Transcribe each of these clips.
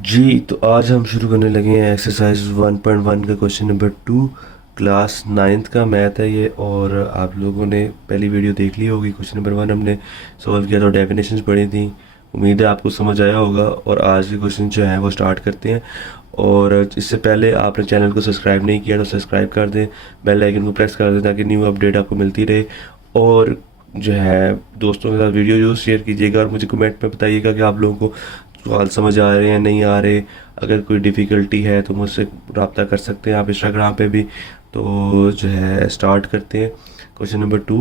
जी, तो आज हम शुरू करने लगे हैं एक्सरसाइज 1.1 का क्वेश्चन नंबर 2। क्लास नाइन्थ का मैथ है ये, और आप लोगों ने पहली वीडियो देख ली होगी। क्वेश्चन नंबर 1 हमने सॉल्व किया, तो डेफिनेशंस पढ़ी थी। उम्मीद है आपको समझ आया होगा, और आज के क्वेश्चन जो है वो स्टार्ट करते हैं। और इससे पहले आपने चैनल को सब्सक्राइब नहीं किया तो सब्सक्राइब कर दें, बेल आइकन को प्रेस कर दें ताकि न्यू अपडेट आपको मिलती रहे। और जो है दोस्तों के साथ वीडियो जरूर शेयर कीजिएगा, और मुझे कमेंट में बताइएगा कि आप लोगों को सवाल समझ आ रहे हैं नहीं आ रहे। अगर कोई डिफ़िकल्टी है तो मुझसे रब्ता कर सकते हैं आप इंस्टाग्राम पे भी। तो जो है स्टार्ट करते हैं क्वेश्चन नंबर 2।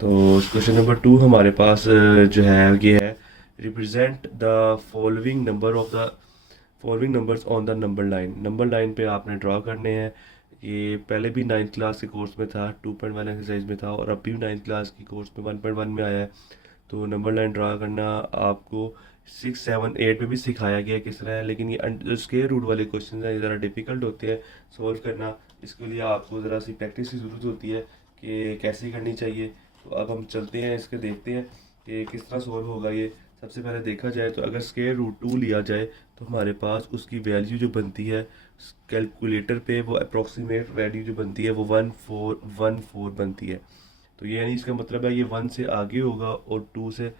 तो क्वेश्चन नंबर 2 हमारे पास जो है ये है, represent the following number of the following numbers on the number line पे आपने ड्रा करने हैं। ये पहले भी नाइन्थ क्लास के कोर्स में था, 2.1 एक्सरसाइज में था, और अब भी नाइन्थ क्लास की कोर्स में 1.1 में आया है। तो नंबर लाइन ड्रा करना आपको 6, 7, 8 में भी सिखाया गया है किस तरह है, लेकिन ये जो स्क्वायर रूट वाले क्वेश्चन हैं ये ज़रा डिफिकल्ट होते हैं सॉल्व करना। इसके लिए आपको ज़रा सी प्रैक्टिस की ज़रूरत होती है कि कैसे करनी चाहिए। तो अब हम चलते हैं, इसके देखते हैं कि किस तरह सॉल्व होगा ये। सबसे पहले देखा जाए तो अगर स्क्वायर रूट 2 लिया जाए तो हमारे पास उसकी वैल्यू जो बनती है कैलकुलेटर पे, वो अप्रॉक्सीमेट वैल्यू जो बनती है वो 1414 बनती है। तो ये यानी इसका मतलब है ये 1 से आगे होगा और 2 से,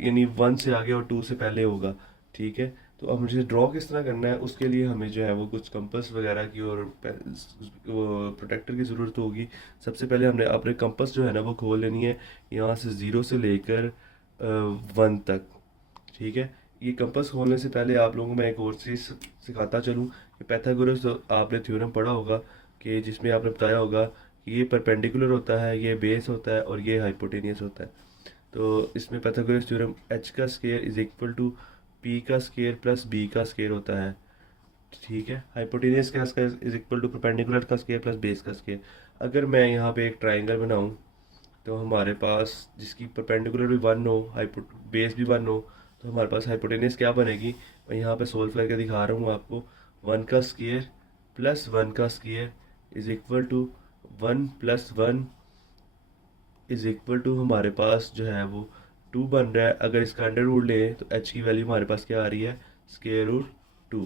यानी 1 से आगे और 2 से पहले होगा। ठीक है, तो अब मुझे ड्रॉ किस तरह करना है उसके लिए हमें जो है वो कुछ कंपास वगैरह की और प्रोटेक्टर की ज़रूरत होगी। सबसे पहले हमने अपने कंपास जो है ना वो खोल लेनी है, यहाँ से 0 से लेकर 1 तक। ठीक है, ये कंपास खोलने से पहले आप लोगों को मैं एक और चीज़ सिखाता चलूँ कि पाइथागोरस तो आपने थ्योरम पढ़ा होगा, कि जिसमें आपने बताया होगा कि ये परपेंडिकुलर होता है, ये बेस होता है, और ये हाइपोटेनियस होता है। तो इसमें पाइथागोरस थ्योरम एच का square is equal to p का स्क्वायर प्लस बी का स्क्वायर होता है। ठीक है, हाइपोटेनियस का square is equal to perpendicular का स्क्वायर प्लस बेस का स्क्वायर। अगर मैं यहाँ पे एक ट्राइंगल बनाऊँ तो हमारे पास जिसकी परपेंडिकुलर भी 1 हो, हाइपो बेस भी 1 हो, तो हमारे पास हाइपोटेनियस क्या बनेगी। मैं यहाँ पे सोल्व करके दिखा रहा हूँ आपको। 1 का स्क्वायर प्लस 1 का square is equal to 1 plus 1 is equal to हमारे पास जो है वो 2 बन रहा है। अगर इसका अंडर रूट लें तो एच की वैल्यू हमारे पास क्या आ रही है, स्क्वायर रूट 2।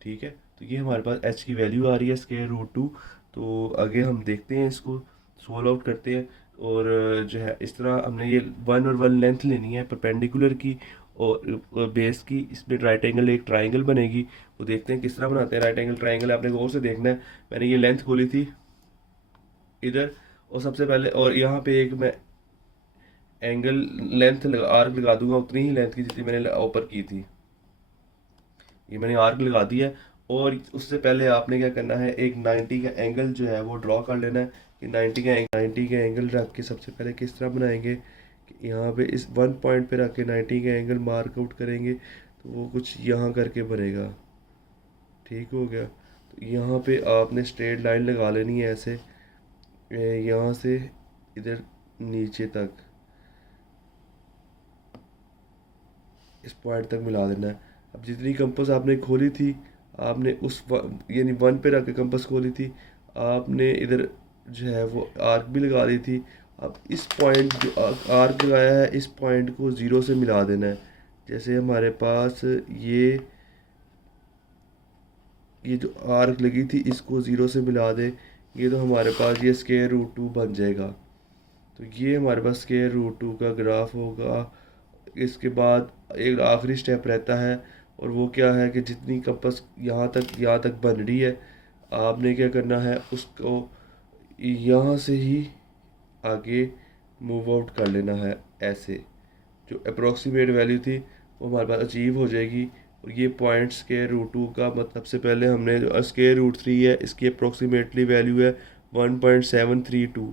ठीक है, तो ये हमारे पास एच की वैल्यू आ रही है स्क्वायर रूट 2। तो आगे हम देखते हैं, इसको सोल्व आउट करते हैं। और जो है इस तरह हमने ये 1 और 1 लेंथ लेनी है परपेंडिकुलर की और बेस की। इसमें राइट एंगल एक ट्राइंगल बनेगी, वो देखते हैं किस तरह बनाते हैं। राइट एंगल ट्राइंगल आपने गौर से देखना है। मैंने ये लेंथ खोली थी इधर, और सबसे पहले और यहाँ पे एक मैं एंगल लेंथ आर्क लगा दूंगा उतनी ही लेंथ की जितनी मैंने ऊपर की थी। ये मैंने आर्क लगा दिया है। और उससे पहले आपने क्या करना है, एक 90 का एंगल जो है वो ड्रॉ कर लेना है। कि 90 का एंगल रख के सबसे पहले किस तरह बनाएंगे कि यहाँ पे इस 1 पॉइंट पे रख के 90 का एंगल मार्क आउट करेंगे, तो वो कुछ यहाँ करके बनेगा। ठीक हो गया, तो यहाँ पे आपने स्ट्रेट लाइन लगा लेनी है ऐसे, यहाँ से इधर नीचे तक इस पॉइंट तक मिला देना है। अब जितनी कंपास आपने खोली थी, आपने यानी 1 पे रख के कंपास खोली थी, आपने इधर जो है वो आर्क भी लगा दी थी। अब इस पॉइंट जो आर्क लगाया है इस पॉइंट को 0 से मिला देना है। जैसे हमारे पास ये जो आर्क लगी थी इसको 0 से मिला दे, ये तो हमारे पास ये स्क्वायर रूट 2 बन जाएगा। तो ये हमारे पास स्क्वायर रूट 2 का ग्राफ होगा। इसके बाद एक आखिरी स्टेप रहता है, और वो क्या है कि जितनी कंपास यहाँ तक बन रही है, आपने क्या करना है उसको यहाँ से ही आगे मूव आउट कर लेना है ऐसे। जो अप्रोक्सीमेट वैल्यू थी वो हमारे पास अचीव हो जाएगी। और ये पॉइंट स्क्वायर रूट 2 का मतलब सबसे पहले हमने जो स्क्वायर रूट 3 है इसकी अप्रोक्सीमेटली वैल्यू है 1.732।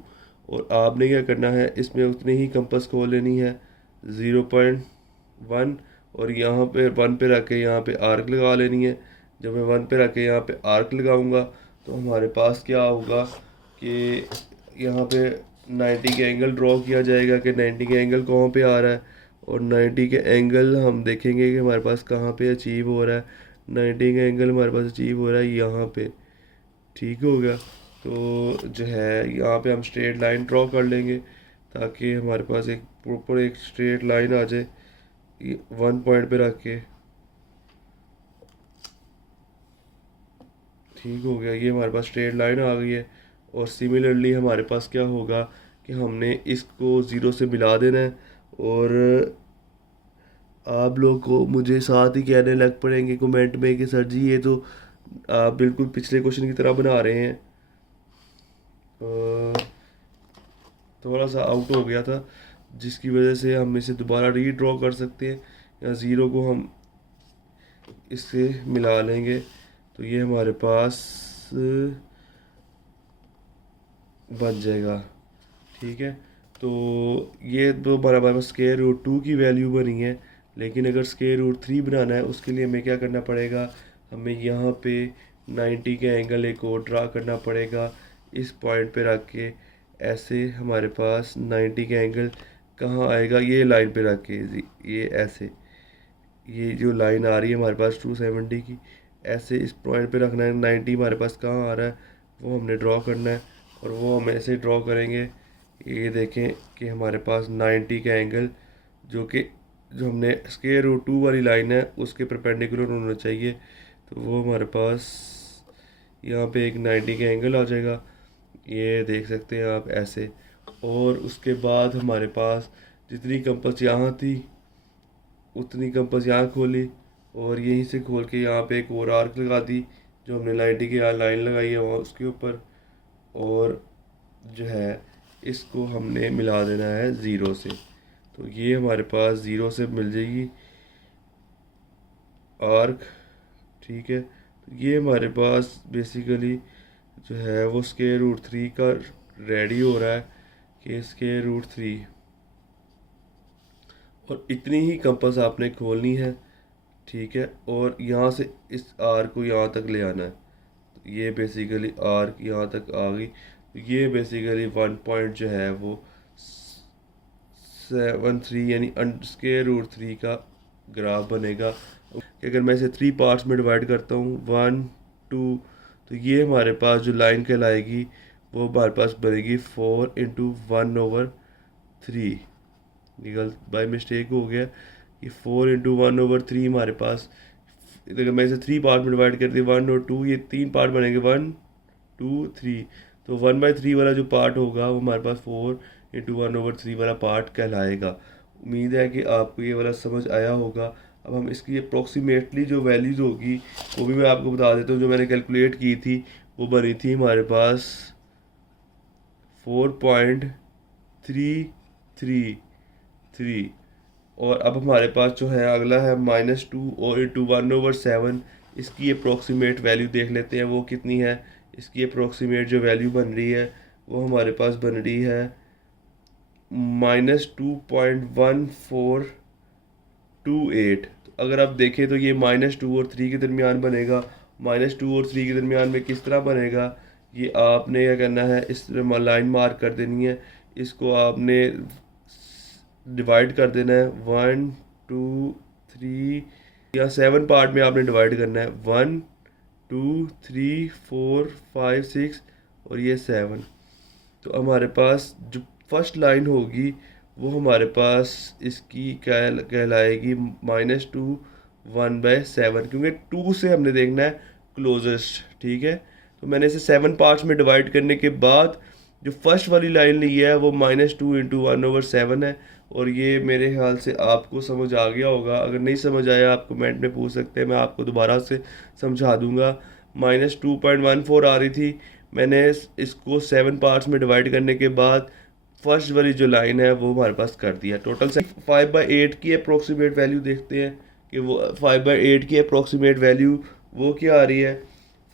और आपने क्या करना है, इसमें उतनी ही कंपास खोल लेनी है 0.1, और यहाँ पे 1 पे रख के यहाँ पे आर्क लगा लेनी है। जब मैं 1 पे रख के यहाँ पे आर्क लगाऊंगा तो हमारे पास क्या होगा कि यहाँ पे 90 का एंगल ड्रॉ किया जाएगा कि 90 का एंगल कहाँ पे आ रहा है। और 90 के एंगल हम देखेंगे कि हमारे पास कहाँ पे अचीव हो रहा है। 90 का एंगल हमारे पास अचीव हो रहा है यहाँ पे। ठीक हो गया, तो जो है यहाँ पे हम स्ट्रेट लाइन ड्रॉ कर लेंगे ताकि हमारे पास एक प्रॉपर एक स्ट्रेट लाइन आ जाए 1 पॉइंट पे रख के। ठीक हो गया, ये हमारे पास स्ट्रेट लाइन आ गई है। और सिमिलरली हमारे पास क्या होगा कि हमने इसको ज़ीरो से मिला देना है। और आप लोग को मुझे साथ ही कहने लग पड़ेंगे कमेंट में कि सर जी ये तो आप बिल्कुल पिछले क्वेश्चन की तरह बना रहे हैं। थोड़ा सा आउट हो गया था, जिसकी वजह से हम इसे दोबारा रीड्रॉ कर सकते हैं, या ज़ीरो को हम इससे मिला लेंगे। तो ये हमारे पास बन जाएगा। ठीक है, तो ये तो हमारे पास स्क्वायर रूट 2 की वैल्यू बनी है। लेकिन अगर स्क्वायर रूट 3 बनाना है उसके लिए हमें क्या करना पड़ेगा, हमें यहाँ पे 90 का एंगल एक और ड्रा करना पड़ेगा इस पॉइंट पे रख के। ऐसे हमारे पास 90 का एंगल कहाँ आएगा, ये लाइन पे रख के, ये ऐसे, ये जो लाइन आ रही है हमारे पास 270 की, ऐसे इस पॉइंट पे रखना है। 90 हमारे पास कहाँ आ रहा है वो हमने ड्रॉ करना है, और वो हम ऐसे ड्रॉ करेंगे। ये देखें कि हमारे पास 90 का एंगल जो हमने स्क्वायर रूट 2 वाली लाइन है उसके परपेंडिकुलर होना चाहिए। तो वो हमारे पास यहाँ पे एक 90 का एंगल आ जाएगा, ये देख सकते हैं आप ऐसे। और उसके बाद हमारे पास जितनी कंपास यहाँ थी उतनी कंपास यहाँ खोली, और यहीं से खोल के यहाँ पे एक और आर्क लगा दी, जो हमने 90 की लाइन लगाई है वहाँ उसके ऊपर। और जो है इसको हमने मिला देना है ज़ीरो से। तो ये हमारे पास ज़ीरो से मिल जाएगी आर्क। ठीक है, तो ये हमारे पास बेसिकली जो है वो स्क्वायर रूट 3 का रेडी हो रहा है कि स्क्वायर रूट 3, और इतनी ही कंपास आपने खोलनी है। ठीक है, और यहाँ से इस आर्क को यहाँ तक ले आना है। तो ये बेसिकली आर्क यहाँ तक आ गई। तो ये बेसिकली 1 पॉइंट जो है वो 73 यानी स्क्वायर रूट 3 का ग्राफ बनेगा। कि अगर मैं इसे 3 पार्ट्स में डिवाइड करता हूँ 1 2, तो ये हमारे पास जो लाइन कहलाएगी वो हमारे पास बनेगी 4 इंटू 1/3। गलत बाई मिस्टेक हो गया कि 4 इंटू 1/3 हमारे पास। अगर मैं इसे 3 पार्ट में डिवाइड कर दिया 1 और 2, ये 3 पार्ट बनेंगे 1 2 3। तो 1/3 वाला जो पार्ट होगा वो हमारे पास 4 इंटू 1/3 वाला पार्ट कहलाएगा। उम्मीद है कि आपको ये वाला समझ आया होगा। अब हम इसकी अप्रोक्सीमेटली जो वैल्यूज़ होगी वो भी मैं आपको बता देता हूँ। जो मैंने कैलकुलेट की थी वो बनी थी हमारे पास 4.333। और अब हमारे पास जो है अगला है -2 और इंटू 1/7। इसकी अप्रोक्सीमेट वैल्यू देख लेते हैं वो कितनी है। इसकी अप्रोक्सीमेट जो वैल्यू बन रही है वो हमारे पास बन रही है -2.1428। तो अगर आप देखें तो ये -2 और 3 के दरमियान बनेगा। -2 और 3 के दरमियान में किस तरह बनेगा, ये आपने क्या करना है, इस लाइन मार्क कर देनी है। इसको आपने डिवाइड कर देना है 1 2 3 या 7 पार्ट में आपने डिवाइड करना है 1 2 3 4 5 6 और ये 7। तो हमारे पास जो फर्स्ट लाइन होगी वो हमारे पास इसकी कहलाएगी -2 1/7, क्योंकि 2 से हमने देखना है क्लोजेस्ट। ठीक है, तो मैंने इसे 7 पार्ट्स में डिवाइड करने के बाद जो फर्स्ट वाली लाइन ली है वो -2 इंटू 1/7 है। और ये मेरे ख्याल से आपको समझ आ गया होगा। अगर नहीं समझ आया आप कमेंट में पूछ सकते हैं, मैं आपको दोबारा से समझा दूंगा। -2.14 आ रही थी, मैंने इसको 7 पार्ट्स में डिवाइड करने के बाद फर्स्ट वाली जो लाइन है वो हमारे पास कर दिया। टोटल 5/8 की अप्रोक्सीमेट वैल्यू देखते हैं कि वो 5/8 की अप्रोक्सीमेट वैल्यू वो क्या आ रही है।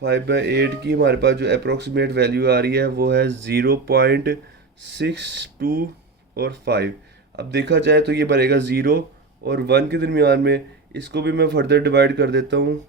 5/8 की हमारे पास जो अप्रोक्सीमेट वैल्यू आ रही है वो है 0.62 और 5। अब देखा जाए तो ये बनेगा 0 और 1 के दरमियान में। इसको भी मैं फर्दर डिवाइड कर देता हूँ,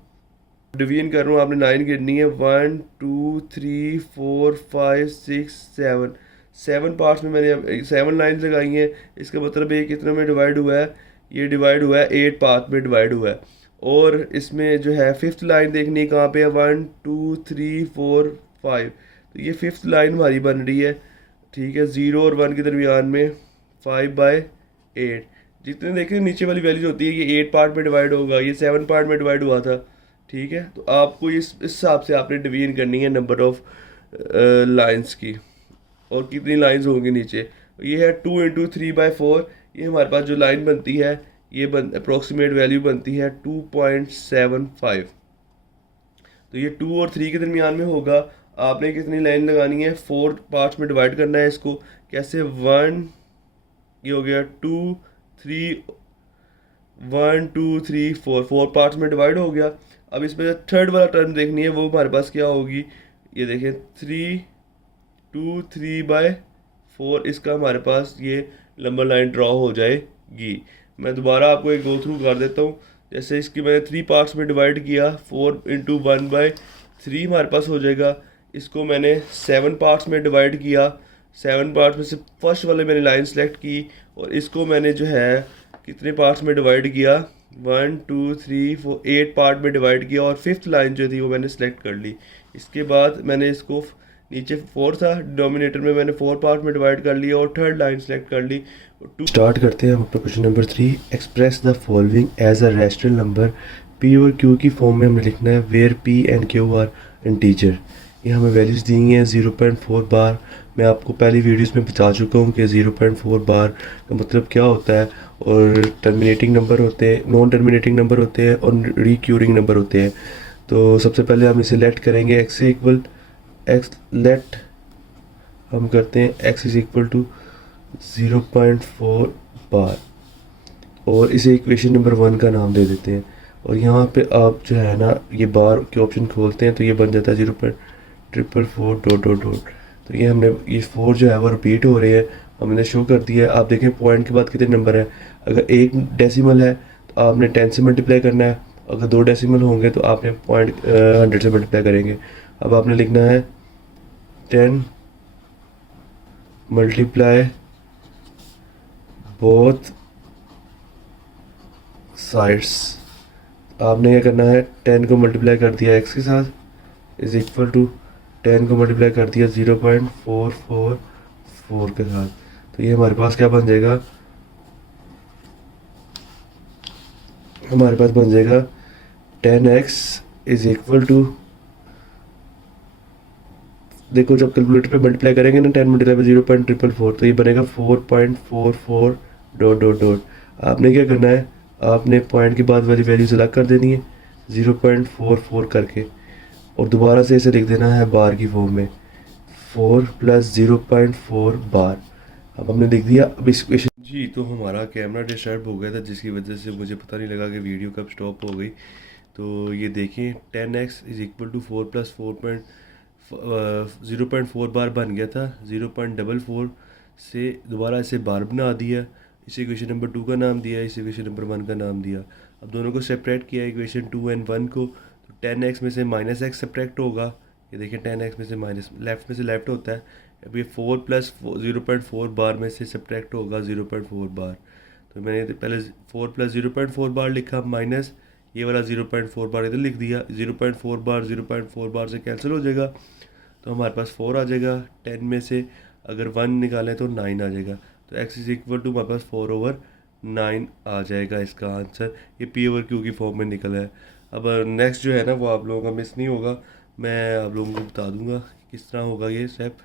डिवीजन कर रहा हूँ। आपने 9 गिननी है 1 2 3 4 5 6 7। 7 पार्ट्स में मैंने 7 लाइन्स लगाई हैं। इसका मतलब ये कितने में डिवाइड हुआ है, ये डिवाइड हुआ है 8 पार्ट में डिवाइड हुआ है। और इसमें जो है 5th लाइन देखनी है कहाँ पे है, 1 2 3 4 5। तो ये 5th लाइन हमारी बन रही है। ठीक है, 0 और 1 के दरमियान में 5/8। जितने देखें नीचे वाली वैल्यूज होती है ये 8 पार्ट में डिवाइड होगा, ये 7 पार्ट में डिवाइड हुआ था, ठीक है, तो आपको इस हिसाब से आपने डिवीजन करनी है नंबर ऑफ लाइंस की, और कितनी लाइंस होंगी नीचे। ये है 2 × 3/4। ये हमारे पास जो लाइन बनती है ये अप्रोक्सीमेट वैल्यू बनती है 2.75। तो ये 2 और 3 के दरमियान में होगा। आपने कितनी लाइन लगानी है, 4 पार्ट्स में डिवाइड करना है इसको। कैसे, 1, ये हो गया 2 3, 1 2 3 4, 4 पार्ट्स में डिवाइड हो गया। अब इसमें जो थर्ड वाला टर्म देखनी है वो हमारे पास क्या होगी, ये देखें 3 2 3/4। इसका हमारे पास ये लंबा लाइन ड्रॉ हो जाएगी। मैं दोबारा आपको एक गो थ्रू कर देता हूँ। जैसे इसकी मैंने 3 पार्ट्स में डिवाइड किया, 4 × 1/3 हमारे पास हो जाएगा। इसको मैंने 7 पार्ट्स में डिवाइड किया, 7 पार्ट्स में से फर्स्ट वाले मैंने लाइन सेलेक्ट की, और इसको मैंने जो है कितने पार्ट्स में डिवाइड किया, 1 2 3 4, 8 पार्ट में डिवाइड किया, और फिफ्थ लाइन जो थी वो मैंने सेलेक्ट कर ली। इसके बाद मैंने इसको नीचे 4 था, डिनोमिनेटर में मैंने 4 पार्ट में डिवाइड कर लिया और थर्ड लाइन सेलेक्ट कर ली। स्टार्ट करते हैं हम अपना question number 3। Express the following as a rational number. P और क्यू की फॉर्म में हमें लिखना है where p and q are integer. ये हमें वैल्यूज़ दी हैं 0.4 बार। मैं आपको पहली वीडियोस में बता चुका हूँ कि 0.4 बार का मतलब क्या होता है, और टर्मिनेटिंग नंबर होते हैं, नॉन टर्मिनेटिंग नंबर होते हैं, और रिक्यूरिंग नंबर होते हैं। तो सबसे पहले हम इसे लेट करेंगे एक्स से इक्वल, एक्स लेट हम करते हैं एक्स इज इक्वल टू 0.4 बार, और इसे इक्वेशन नंबर 1 का नाम दे देते हैं। और यहाँ पे आप जो है ना ये बार के ऑप्शन खोलते हैं तो ये बन जाता है 0.444 डॉट डॉट डॉट। तो ये हमने ये 4 जो है वो रिपीट हो रहे हैं, हमने शो कर दिया है। आप देखें पॉइंट के बाद कितने नंबर है। अगर एक डेसिमल है तो आपने 10 से मल्टीप्लाई करना है, अगर 2 डेसिमल होंगे तो आपने पॉइंट 100 से मल्टीप्लाई करेंगे। अब आपने लिखना है 10 मल्टीप्लाई बोथ साइड्स। आपने क्या करना है, 10 को मल्टीप्लाई कर दिया x के साथ इज इक्वल टू 10 को मल्टीप्लाई कर दिया 0.444 के साथ। तो ये हमारे पास क्या बन जाएगा, हमारे पास बन जाएगा 10x इज इक्वल टू, देखो जब कैलकुलेटर पे मल्टीप्लाई करेंगे ना 10 मल्टीप्लाई बाई 0.444 तो ये बनेगा 4.44 डॉट डॉट डॉट। आपने क्या करना है, आपने पॉइंट के बाद वाली वैल्यू सेलेक्ट कर देनी है 0.44 करके, और दोबारा से इसे लिख देना है बार की फॉर्म में 4 + 0.4 बार। अब हमने लिख दिया। अब इस क्वेश्चन जी, तो हमारा कैमरा डिस्टर्ब हो गया था जिसकी वजह से मुझे पता नहीं लगा कि वीडियो कब स्टॉप हो गई। तो ये देखिए 10x इज इक्वल टू 4 + 0.4 बार बन गया था। 0.44 से दोबारा इसे बार बना दिया, इसे इक्वेशन नंबर 2 का नाम दिया, इसे इक्वेशन नंबर 1 का नाम दिया। अब दोनों को सेपरेट किया इक्वेशन 2 और 1 को, तो 10x में से -x सब्ट्रैक्ट होगा। ये देखिए 10x में से माइनस लेफ्ट में से लेफ्ट होता है। अब ये 4 + 0.4 बार में से सब्ट्रैक्ट होगा 0.4 बार। तो मैंने पहले 4 + 0.4 बार लिखा, माइनस ये वाला 0.4 बार इधर लिख दिया। 0.4 बार 0.4 बार से कैंसिल हो जाएगा, तो हमारे पास 4 आ जाएगा। 10 में से अगर 1 निकालें तो 9 आ जाएगा। तो x इज इक्वल टू हमारे पास 4/9 आ जाएगा इसका आंसर। ये p ओवर q की फॉर्म में निकला है। अब नेक्स्ट जो है ना वो आप लोगों का मिस नहीं होगा, मैं आप लोगों को बता दूंगा किस तरह होगा ये स्टेप।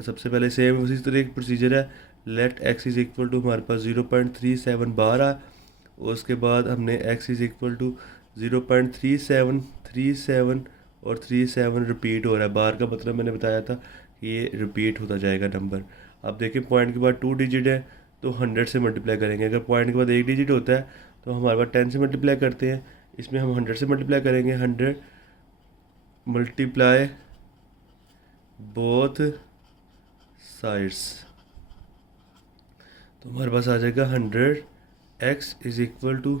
सबसे पहले सेम उसी तरह एक प्रोसीजर है। Let x is equal to हमारे पास 0.37 बार आ, और उसके बाद हमने x इज इक्वल टू 0.3737 और 37 रिपीट हो रहा है। बार का मतलब मैंने बताया था कि ये रिपीट होता जाएगा नंबर। अब देखिए पॉइंट के बाद 2 डिजिट है तो 100 से मल्टीप्लाई करेंगे। अगर पॉइंट के बाद 1 डिजिट होता है तो हमारे पास 10 से मल्टीप्लाई करते हैं, इसमें हम 100 से मल्टीप्लाई करेंगे। 100 मल्टीप्लाई बोथ साइड्स, तो हमारे पास आ जाएगा 100x is equal to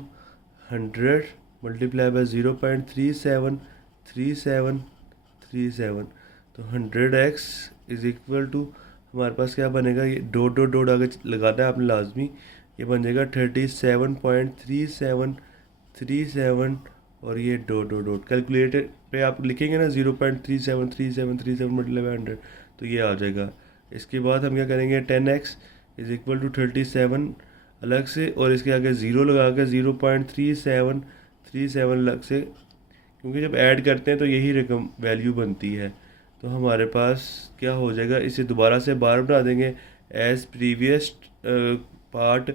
100 multiply by 0.373737। तो 100x इज इक्वल टू हमारे पास क्या बनेगा, ये डॉट डॉट डॉट आगे लगाना है आपने लाजमी। ये बन जाएगा 37.3737 और ये डॉट डॉट डॉट। कैलकुलेटर पे आप लिखेंगे ना 0.373737 मल्टीप्लाई बाई 100 तो ये आ जाएगा। इसके बाद हम क्या करेंगे, 10x इज इक्वल टू 37 अलग से, और इसके आगे 0 लगा कर 0.3737 अलग से क्योंकि जब ऐड करते हैं तो यही रकम वैल्यू बनती है। तो हमारे पास क्या हो जाएगा, इसे दोबारा से बार बना देंगे एज प्रीवियस पार्ट,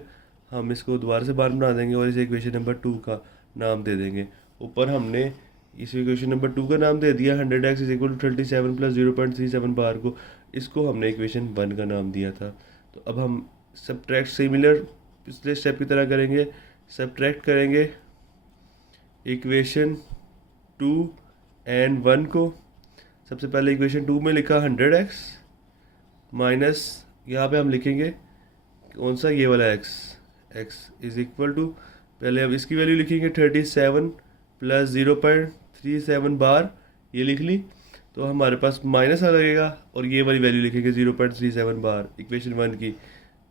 हम इसको दोबारा से बार बना देंगे और इसे इक्वेशन नंबर 2 का नाम दे देंगे। ऊपर हमने इस इक्वेशन नंबर 2 का नाम दे दिया 100x is equal to 37 plus 0.37 bar को, इसको हमने इक्वेशन 1 का नाम दिया था। तो अब हम सब्ट्रैक्ट सिमिलर पिछले स्टेप की तरह करेंगे, सब्ट्रैक्ट करेंगे इक्वेशन 2 एंड 1 को। सबसे पहले इक्वेशन 2 में लिखा 100x माइनस यहाँ पे हम लिखेंगे कौन सा, ये वाला x इज इक्वल टू, पहले अब इसकी वैल्यू लिखेंगे 37 प्लस 0.37 बार, ये लिख ली। तो हमारे पास माइनस आ लगेगा और ये वाली वैल्यू लिखेंगे 0.37 बार इक्वेशन 1 की,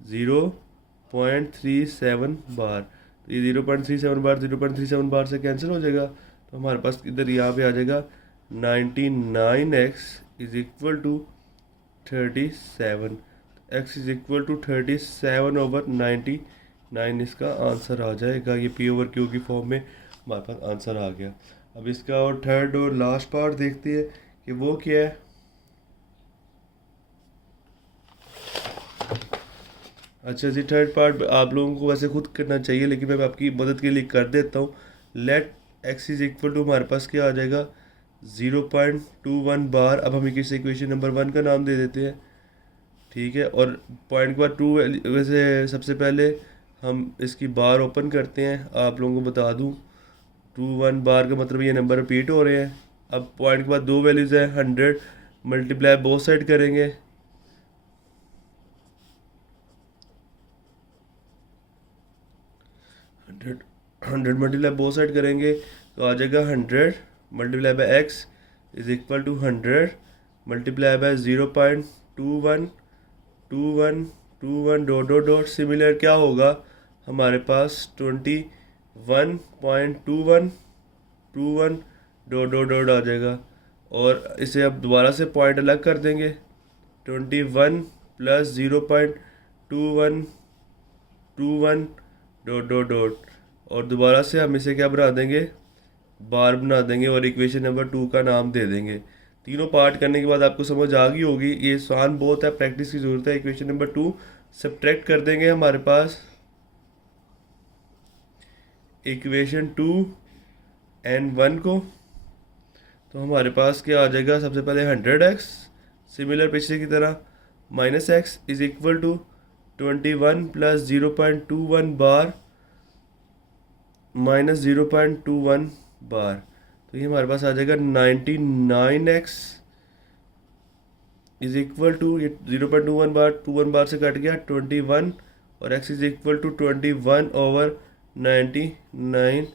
0.37 बार। तो ये 0.37 बार से कैंसिल हो जाएगा। तो हमारे पास इधर यहाँ पे आ जाएगा 99x is equal to 37, x is equal to 37 over 99 इसका आंसर आ जाएगा। ये p ओवर q की फॉर्म में हमारे पास आंसर आ गया। अब इसका और थर्ड और लास्ट पार्ट देखते हैं कि वो क्या है। अच्छा जी, थर्ड पार्ट आप लोगों को वैसे खुद करना चाहिए, लेकिन मैं आपकी मदद के लिए कर देता हूँ। Let x is equal to हमारे पास क्या आ जाएगा 0.21 बार। अब हम इस इक्वेशन नंबर 1 का नाम दे देते हैं, ठीक है। और पॉइंट के बाद 2, वैसे सबसे पहले हम इसकी बार ओपन करते हैं। आप लोगों को बता दूं 21 बार का मतलब ये नंबर रिपीट हो रहे हैं। अब पॉइंट के बाद 2 वैल्यूज़ है, 100 मल्टीप्लाई बोथ साइड करेंगे, 100 मल्टीप्लाई बोथ साइड करेंगे तो आ जाएगा 100 multiply by x is equal to 100 multiply by 0.21 dot dot dot. Similar क्या होगा हमारे पास 21.21 डॉट डॉट डॉट आ जाएगा। और इसे अब दोबारा से पॉइंट अलग कर देंगे, 21 प्लस 0.21 डॉट डॉट डॉट, और दोबारा से हम इसे क्या बना देंगे, बार बना देंगे और इक्वेशन नंबर 2 का नाम दे देंगे। तीनों पार्ट करने के बाद आपको समझ आ गई होगी, ये आसान बहुत है, प्रैक्टिस की ज़रूरत है। इक्वेशन नंबर 2 सब्ट्रैक्ट कर देंगे हमारे पास इक्वेशन 2 एंड 1 को। तो हमारे पास क्या आ जाएगा, सबसे पहले 100x सिमिलर पिछले की तरह minus x is equal to 21 plus 0.21 bar minus 0.21 bar. तो ये हमारे पास आ जाएगा 99x इज इक्वल टू, ये 0.21 बार 21 बार से कट गया 21, और x is equal to 21 over 99।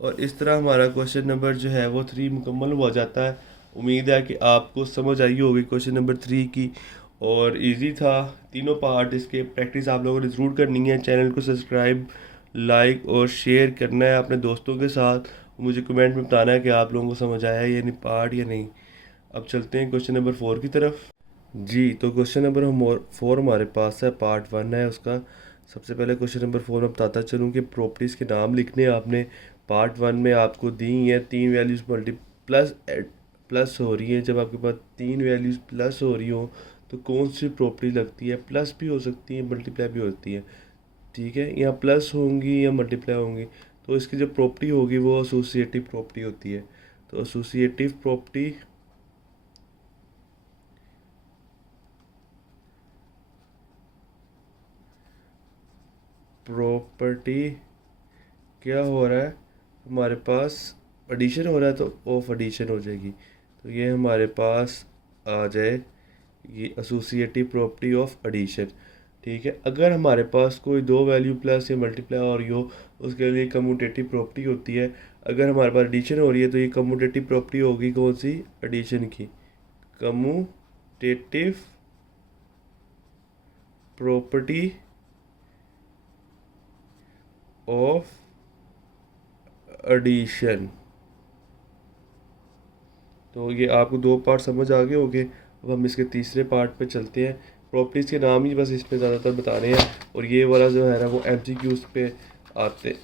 और इस तरह हमारा क्वेश्चन नंबर जो है वो 3 मुकम्मल हो जाता है। उम्मीद है कि आपको समझ आई होगी क्वेश्चन नंबर 3 की, और इजी था तीनों पार्ट। इसके प्रैक्टिस आप लोगों ने ज़रूर करनी है। चैनल को सब्सक्राइब, लाइक और शेयर करना है अपने दोस्तों के साथ। मुझे कमेंट में बताना है कि आप लोगों को समझ आया या नहीं पार्ट या नहीं। अब चलते हैं क्वेश्चन नंबर 4 की तरफ। जी, तो क्वेश्चन नंबर 4 हमारे पास है, पार्ट 1 है उसका। सबसे पहले क्वेश्चन नंबर 4 में बताता चलूँ कि प्रॉपर्टीज़ के नाम लिखने आपने। पार्ट 1 में आपको दी है 3 वैल्यूज़ प्लस हो रही है। जब आपके पास 3 वैल्यूज़ प्लस हो रही हो तो कौन सी प्रॉपर्टी लगती है, प्लस भी हो सकती है मल्टीप्लाई भी होती है, ठीक है। यहाँ प्लस होंगी या मल्टीप्लाई होंगी, तो इसकी जो प्रॉपर्टी होगी वो एसोसिएटिव प्रॉपर्टी होती है। तो एसोसिएटिव प्रॉपर्टी क्या हो रहा है हमारे पास, एडिशन हो रहा है तो ऑफ एडिशन हो जाएगी। तो ये हमारे पास आ जाए ये एसोसिएटिव प्रॉपर्टी ऑफ एडिशन, ठीक है। अगर हमारे पास कोई 2 वैल्यू प्लस या मल्टीप्लाई हो रही हो उसके लिए कम्यूटेटिव प्रॉपर्टी होती है। अगर हमारे पास एडिशन हो रही है तो ये कम्यूटेटिव प्रॉपर्टी होगी कौन सी, एडिशन की, कम्यूटेटिव प्रॉपर्टी ऑफ एडिशन। तो ये आपको 2 पार्ट समझ आ गए होंगे। अब हम इसके तीसरे पार्ट पे चलते हैं। प्रॉपर्टीज़ के नाम ही बस इसमें ज़्यादातर बता रहे हैं, और ये वाला जो है ना वो MCQs पे आता है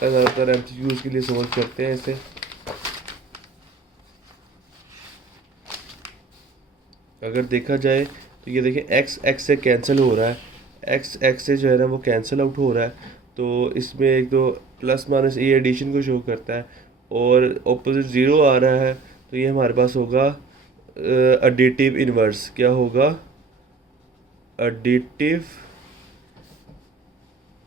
ज़्यादातर। MCQs के लिए सोल्व करते हैं इसे। अगर देखा जाए तो ये देखिए एक्स एक्स से कैंसिल हो रहा है, एक्स एक्स से जो है ना वो कैंसिल आउट हो रहा है। तो इसमें एक तो प्लस माइनस ये एडिशन को शो करता है और ऑपोजिट ज़ीरो आ रहा है, तो ये हमारे पास होगा एडिटिव इन्वर्स। क्या होगा? एडिटिव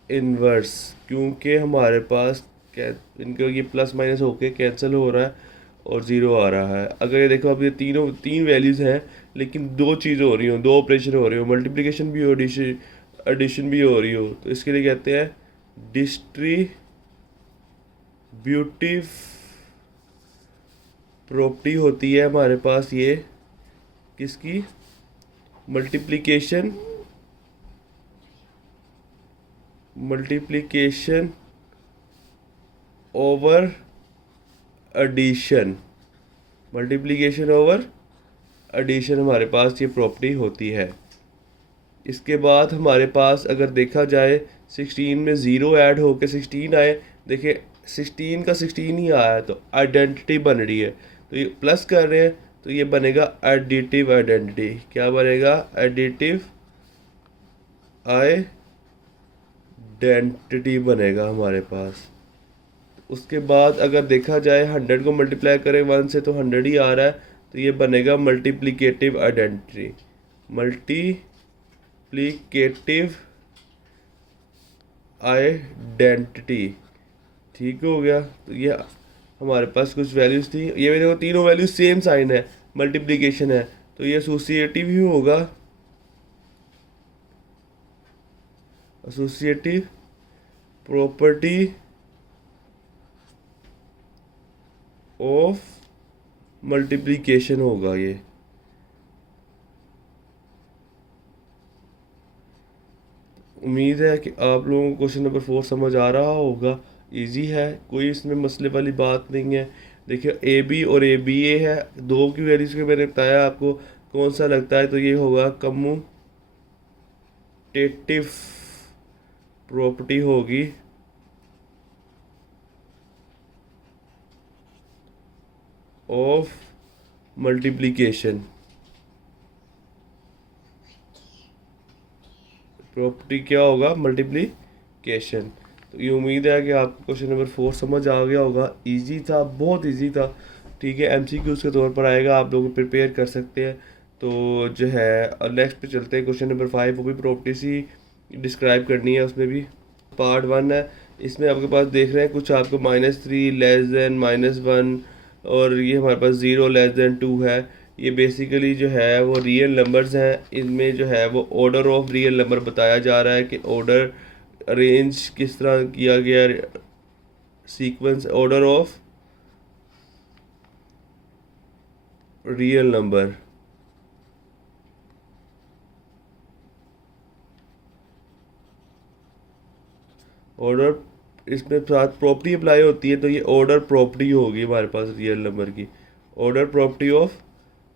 इन्वर्स, क्योंकि हमारे पास इनका ये प्लस माइनस होके कैंसिल हो रहा है और ज़ीरो आ रहा है। अगर ये देखो अब ये तीन वैल्यूज़ हैं लेकिन दो चीज़ें हो रही हो, दो ऑपरेशन हो रही हो, मल्टीप्लिकेशन भी हो, एडिशन एडिशन भी हो रही हो, तो इसके लिए कहते हैं डिस्ट्रीब्यूटिव प्रॉपर्टी होती है हमारे पास ये किसकी? Multiplication over addition. Multiplication over addition हमारे पास ये प्रॉपर्टी होती है। इसके बाद हमारे पास अगर देखा जाए 16 में ज़ीरो ऐड होकर 16 आए, देखिए 16 का 16 ही आया है तो आइडेंटिटी बन रही है, तो ये प्लस कर रहे हैं तो ये बनेगा एडिटिव आइडेंटिटी। क्या बनेगा? एडिटिव आइडेंटिटी बनेगा हमारे पास। उसके बाद अगर देखा जाए 100 को मल्टीप्लाई करें 1 से तो 100 ही आ रहा है, तो ये बनेगा मल्टीप्लिकेटिव आइडेंटिटी। मल्टीप्लिकेटिव आइडेंटिटी, ठीक हो गया। तो ये हमारे पास कुछ वैल्यूज़ थी, ये देखो तीनों वैल्यूज सेम साइन है, मल्टीप्लिकेशन है, तो ये एसोसिएटिव ही होगा। एसोसिएटिव प्रॉपर्टी ऑफ मल्टीप्लिकेशन होगा ये। उम्मीद है कि आप लोगों को क्वेश्चन नंबर 4 समझ आ रहा होगा। इजी है, कोई इसमें मसले वाली बात नहीं है। देखिए ए बी और ए बी ए है, दो की वैल्यूज के मैंने बताया आपको कौन सा लगता है, तो ये होगा कम्यूटेटिव प्रॉपर्टी होगी ऑफ मल्टीप्लिकेशन। प्रॉपर्टी क्या होगा? मल्टीप्लिकेशन। तो ये उम्मीद है कि आपको क्वेश्चन नंबर 4 समझ आ गया होगा। इजी था, बहुत इजी था, ठीक है। एमसीक्यूज के तौर पर आएगा, आप लोग प्रिपेयर कर सकते हैं। तो जो है नेक्स्ट पे चलते हैं, क्वेश्चन नंबर 5, वो भी प्रॉपर्टीज ही डिस्क्राइब करनी है, उसमें भी पार्ट 1 है। इसमें आपके पास देख रहे हैं कुछ आपको -3 लेस देन -1 और ये हमारे पास 0 लेस देन 2 है। ये बेसिकली जो है वो रियल नंबर्स हैं, इनमें जो है वो ऑर्डर ऑफ रियल नंबर बताया जा रहा है कि ऑर्डर अरेंज किस तरह किया गया, sequence order of real number. Order इसमें साथ प्रॉपर्टी अप्लाई होती है, तो ये ऑर्डर प्रॉपर्टी होगी हमारे पास रियल नंबर की, order property of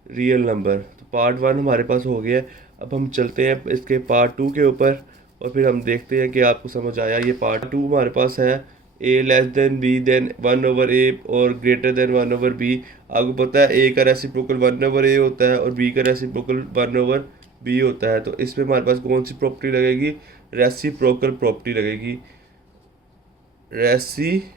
real number. तो पार्ट 1 हमारे पास हो गया। अब हम चलते हैं इसके पार्ट 2 के ऊपर और फिर हम देखते हैं कि आपको समझ आया। ये पार्ट 2 हमारे पास है a less than b then 1/a और ग्रेटर देन 1/b। आपको पता है ए का रेसिप्रोकल 1/a होता है और बी का रेसिप्रोकल 1/b होता है। तो इसमें हमारे पास कौन सी प्रॉपर्टी लगेगी? रेसिप्रोकल प्रॉपर्टी लगेगी। रेसिप्रोकल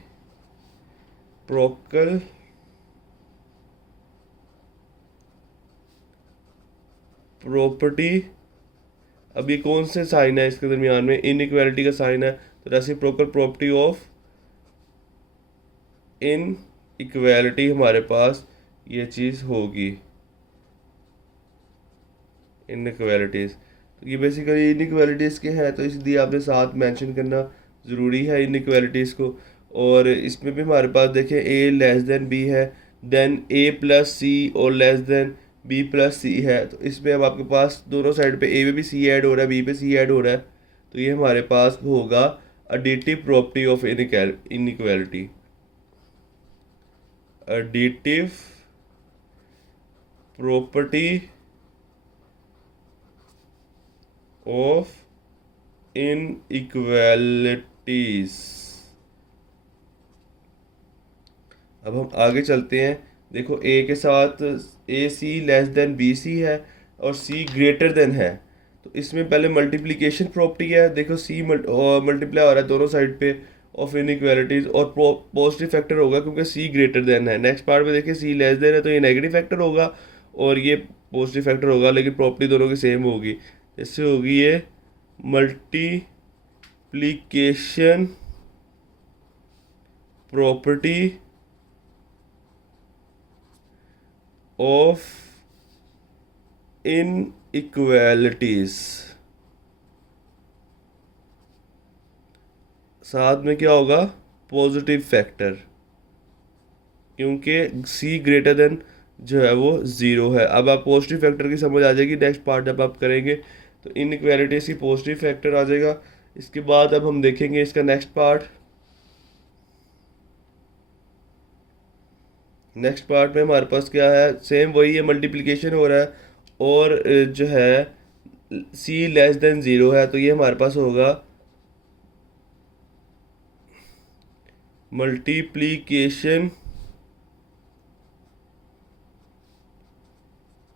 प्रॉपर्टी, अब ये कौन से साइन है इसके दरमियान में? इनइक्वालिटी का साइन है, तो रेसिप्रोकल प्रॉपर्टी ऑफ इनइक्वालिटी हमारे पास ये चीज़ होगी, इनइक्वालिटीज़। तो ये बेसिकली इनइक्वालिटीज़ के हैं, तो इसलिए आपने साथ मेंशन करना ज़रूरी है इनइक्वालिटीज़ को। और इसमें भी हमारे पास देखें ए लेस देन बी है, देन ए प्लस सी और लेस देन बी प्लस सी है। तो इसमें अब आपके पास दोनों साइड पे ए में भी सी ऐड हो रहा है, बी पे सी ऐड हो रहा है, तो ये हमारे पास होगा additive property of inequality. Additive property of inequalities. अब हम आगे चलते हैं। देखो ए के साथ ए सी लेस देन बी सी है और सी ग्रेटर देन है, तो इसमें पहले मल्टीप्लिकेशन प्रॉपर्टी है, देखो सी मल्टीप्लाई हो रहा है दोनों साइड पे ऑफ इनइक्वालिटीज, और पॉजिटिव फैक्टर होगा क्योंकि सी ग्रेटर देन है। नेक्स्ट पार्ट में देखिए सी लेस देन है तो ये नेगेटिव फैक्टर होगा और ये पॉजिटिव फैक्टर होगा, लेकिन प्रॉपर्टी दोनों की सेम होगी। इससे होगी ये मल्टीप्लिकेशन प्रॉपर्टी ऑफ इनइक्वालिटीज। साथ में क्या होगा, पॉजिटिव फैक्टर, क्योंकि सी ग्रेटर देन जो है वो ज़ीरो है। अब आप पॉजिटिव फैक्टर की समझ आ जाएगी नेक्स्ट पार्ट जब आप करेंगे, तो इनइक्वालिटीज की पॉजिटिव फैक्टर आ जाएगा। इसके बाद अब हम देखेंगे इसका नेक्स्ट पार्ट। नेक्स्ट पार्ट में हमारे पास क्या है, सेम वही है, मल्टीप्लिकेशन हो रहा है और जो है सी लेस देन ज़ीरो है, तो ये हमारे पास होगा मल्टीप्लिकेशन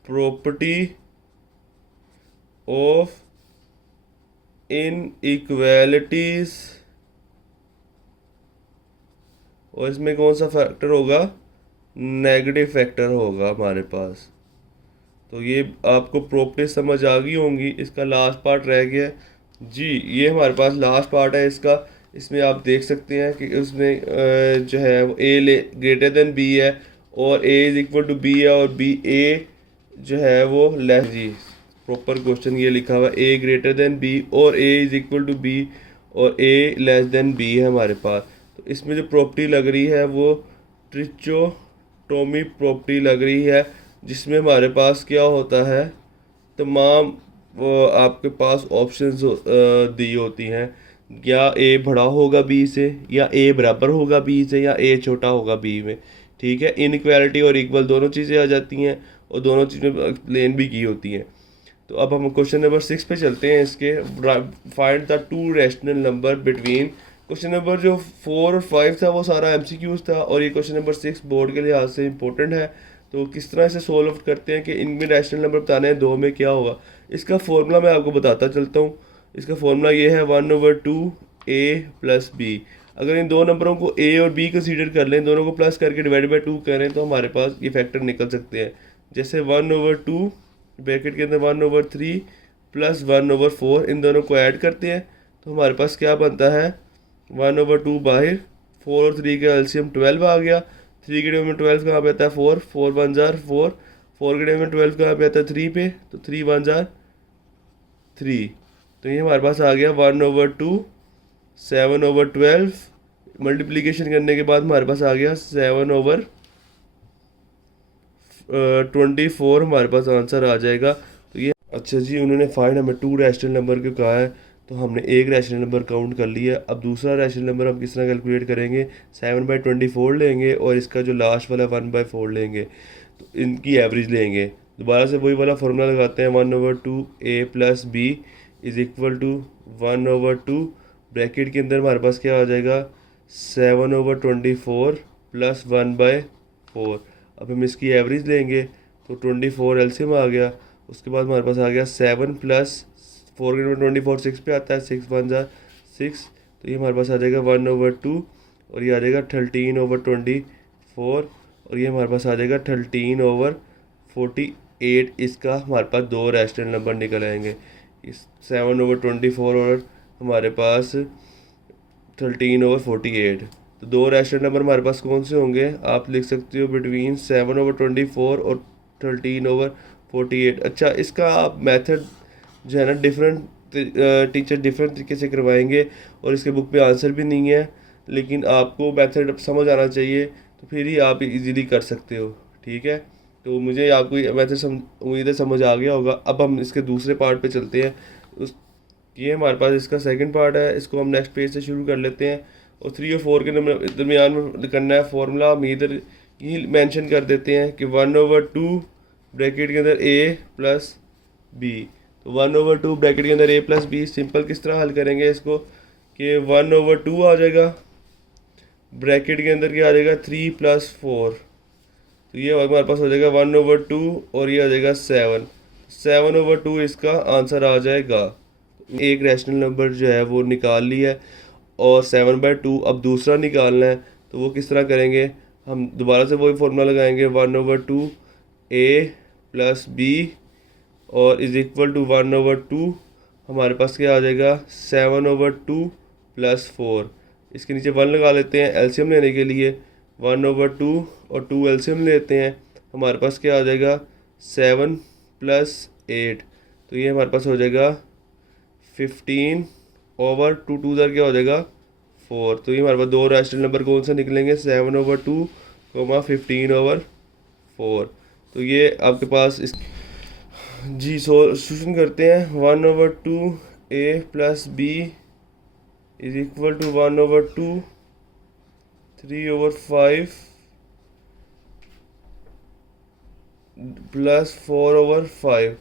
प्रॉपर्टी ऑफ इनइक्वालिटीज, और इसमें कौन सा फैक्टर होगा, नेगेटिव फैक्टर होगा हमारे पास। तो ये आपको प्रॉपर्टी समझ आ गई होंगी। इसका लास्ट पार्ट रह गया जी, ये हमारे पास लास्ट पार्ट है इसका। इसमें आप देख सकते हैं कि उसमें जो है वो ए ले ग्रेटर देन बी है और ए इज इक्वल टू बी है और बी ए जो है वो लेस, जी प्रॉपर क्वेश्चन ये लिखा हुआ है ए ग्रेटर देन बी और ए इज इक्वल टू बी और ए लेस देन बी है हमारे पास। तो इसमें जो प्रॉपर्टी लग रही है वो ट्रिचोटोमी प्रॉपर्टी लग रही है, जिसमें हमारे पास क्या होता है, तमाम वो आपके पास ऑप्शंस दी होती हैं, या ए बड़ा होगा बी से, या ए बराबर होगा बी से, या ए छोटा होगा बी में। ठीक है, इनइक्वालिटी और इक्वल दोनों चीज़ें आ जाती हैं और दोनों चीज़ें एक्सप्लेन भी की होती हैं। तो अब हम क्वेश्चन नंबर 6 पे चलते हैं। इसके find the two rational number between, question number जो 4 और 5 था वो सारा एमसीक्यूज था और ये क्वेश्चन नंबर 6 बोर्ड के लिहाज से इंपॉर्टेंट है। तो किस तरह से सोल्व करते हैं कि इनमें रैशनल नंबर बताने हैं, दो में क्या होगा। इसका फॉर्मूला मैं आपको बताता चलता हूँ। इसका फॉर्मूला ये है 1/2 a प्लस बी। अगर इन दो नंबरों को a और b कंसीडर कर लें, दोनों को प्लस करके डिवाइड बाई 2 करें तो हमारे पास ये फैक्टर निकल सकते हैं। जैसे 1/2 ब्रैकेट के अंदर 1/3 प्लस 1/4, इन दोनों को ऐड करते हैं तो हमारे पास क्या बनता है, 1/2 बाहर, 4 और 3 का एलसीएम 12 आ गया। 3 के डेम में 12 कहाँ पे आता है 4, 4 1 जार 4, 4 के डेम में 12 कहाँ पे आता है 3 पे, तो 3 1 जार 3। तो ये हमारे पास आ गया 1/2 7/12। मल्टीप्लीकेशन करने के बाद हमारे पास आ गया 7/24 हमारे पास आंसर आ जाएगा। तो ये अच्छा जी, उन्होंने फाइंड हमें टू रैशनल नंबर को कहा है, तो हमने एक रैशनल नंबर काउंट कर लिया। अब दूसरा रैशनल नंबर हम किस तरह कैलकुलेट करेंगे, 7/24 लेंगे और इसका जो लास्ट वाला 1/4 लेंगे, तो इनकी एवरेज लेंगे। दोबारा से वही वाला फॉर्मूला लगाते हैं, 1/2 a plus B is equal to 1/2, bracket के अंदर हमारे पास क्या आ जाएगा 7/24 प्लस 1/4। अब हम इसकी एवरेज लेंगे तो 24 एलसीएम आ गया। उसके बाद हमारे पास आ गया 7 प्लस 4 के 24 6 पे आता है, 6 1 जार 6, तो ये हमारे पास आ जाएगा 1/2 और ये आ जाएगा 13/24 और ये हमारे पास आ जाएगा 13/48। इसका हमारे पास दो रैशनल नंबर निकल आएंगे, इस 7/24 और हमारे पास 13/48। तो दो रैशनल नंबर हमारे पास कौन से होंगे, आप लिख सकते हो बिटवीन 7/24 और 13/48। अच्छा, इसका आप मेथड जो है ना डिफरेंट टीचर डिफरेंट तरीके से करवाएंगे और इसके बुक पे आंसर भी नहीं है, लेकिन आपको मेथड समझ आना चाहिए तो फिर ही आप इजीली कर सकते हो। ठीक है, तो मुझे आपको मेथड उम्मीद है समझ आ गया होगा। अब हम इसके दूसरे पार्ट पे चलते हैं। ये हमारे पास इसका सेकंड पार्ट है, इसको हम नेक्स्ट पेज से शुरू कर लेते हैं और 3 और 4 के दरमियान में करना है फॉर्मूला। हम इधर ये मेंशन कर देते हैं कि 1/2 ब्रैकेट के अंदर a प्लस बी। तो 1/2 ब्रैकेट के अंदर a प्लस बी, सिंपल किस तरह हल करेंगे इसको कि 1/2 आ जाएगा, ब्रैकेट के अंदर क्या आ जाएगा 3 + 4, तो ये हमारे पास हो जाएगा 1/2 और ये आ जाएगा 7। 7/2 इसका आंसर आ जाएगा। एक रैशनल नंबर जो है वो निकाल लिया है और 7/2 अब दूसरा निकालना है, तो वो किस तरह करेंगे, हम दोबारा से वही फॉर्मूला लगाएंगे 1/2 a प्लस बी और इज इक्वल टू 1/2 हमारे पास क्या आ जाएगा 7/2 प्लस 4। इसके नीचे 1 लगा लेते हैं एलसीएम लेने के लिए, 1/2 और 2 एलसीएम लेते हैं, हमारे पास क्या आ जाएगा 7 प्लस 8, तो ये हमारे पास हो जाएगा 15/2, 2 उधर क्या हो जाएगा 4। तो ये हमारे पास दो रैशनल नंबर कौन से निकलेंगे 7/2 15/4। तो ये आपके पास इस जी सॉल्यूशन करते हैं 1/2 a plus B is equal to 1/2 3/5 plus 4/5।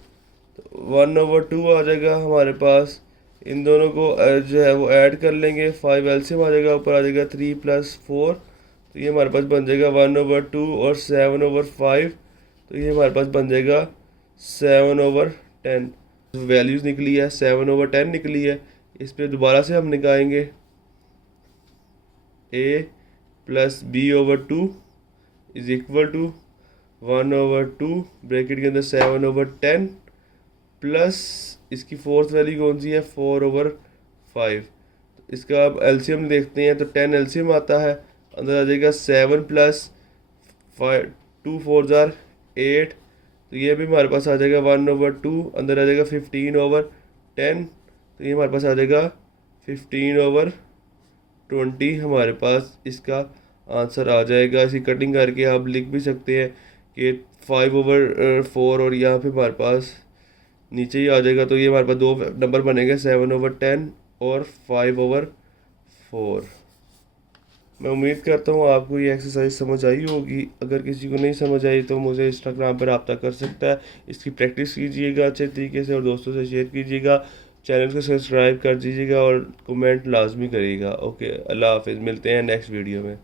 1/2 आ जाएगा हमारे पास, इन दोनों को जो है वो ऐड कर लेंगे, 5 एलसीएम आ जाएगा, ऊपर आ जाएगा 3 प्लस 4, तो ये हमारे पास बन जाएगा 1/2 और 7/5, तो ये हमारे पास बन जाएगा 7/10। वैल्यूज़ निकली है 7/10 निकली है, इस पर दोबारा से हम निकालेंगे a plus b/2 is equal to 1/2 bracket के अंदर 7/10 प्लस इसकी फोर्थ वैल्यू कौन सी है 4/5। इसका अब एलसीएम देखते हैं, तो 10 एलसीएम आता है, अंदर आ जाएगा 7 प्लस 5 2 4 जार 8, तो ये भी हमारे पास आ जाएगा 1/2, अंदर आ जाएगा 15/10, तो ये हमारे पास आ जाएगा 15/20, हमारे पास इसका आंसर आ जाएगा। इसी कटिंग करके आप लिख भी सकते हैं कि 5/4 और यहाँ पे हमारे पास नीचे ही आ जाएगा, तो ये हमारे पास दो नंबर बनेंगे 7/10 और 5/4। मैं उम्मीद करता हूँ आपको ये एक्सरसाइज समझ आई होगी। अगर किसी को नहीं समझ आई तो मुझे इंस्टाग्राम पर रब्ता कर सकता है। इसकी प्रैक्टिस कीजिएगा अच्छे तरीके से और दोस्तों से शेयर कीजिएगा, चैनल को सब्सक्राइब कर दीजिएगा और कमेंट लाजमी करिएगा। ओके, अल्लाह हाफिज़, मिलते हैं नेक्स्ट वीडियो में।